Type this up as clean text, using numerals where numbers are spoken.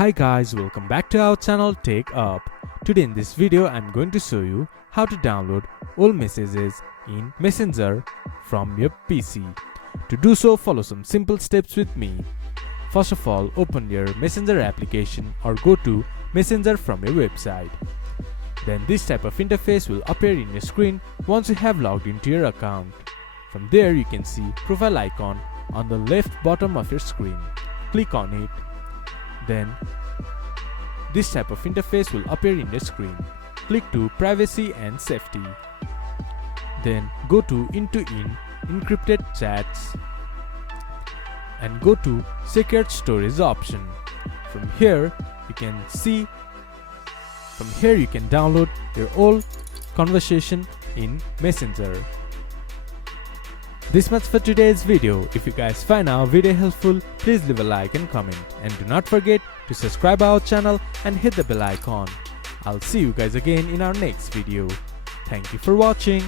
Hi guys, welcome back to our channel TechUp. Today in this video I'm going to show you how to download all messages in Messenger from your PC. To do so, follow some simple steps with me. First of all, open your Messenger application or go to Messenger from your website. Then this type of interface will appear in your screen once you have logged into your account. From there you can see profile icon on the left bottom of your screen. Click on it. Then this type of interface will appear in your screen. Click to Privacy and Safety. Then go to In Encrypted Chats and go to Secured Storage option. From here you can download your whole conversation in Messenger. This much for today's video. If you guys find our video helpful, please leave a like and comment, and do not forget to subscribe our channel and hit the bell icon. I'll see you guys again in our next video. Thank you for watching.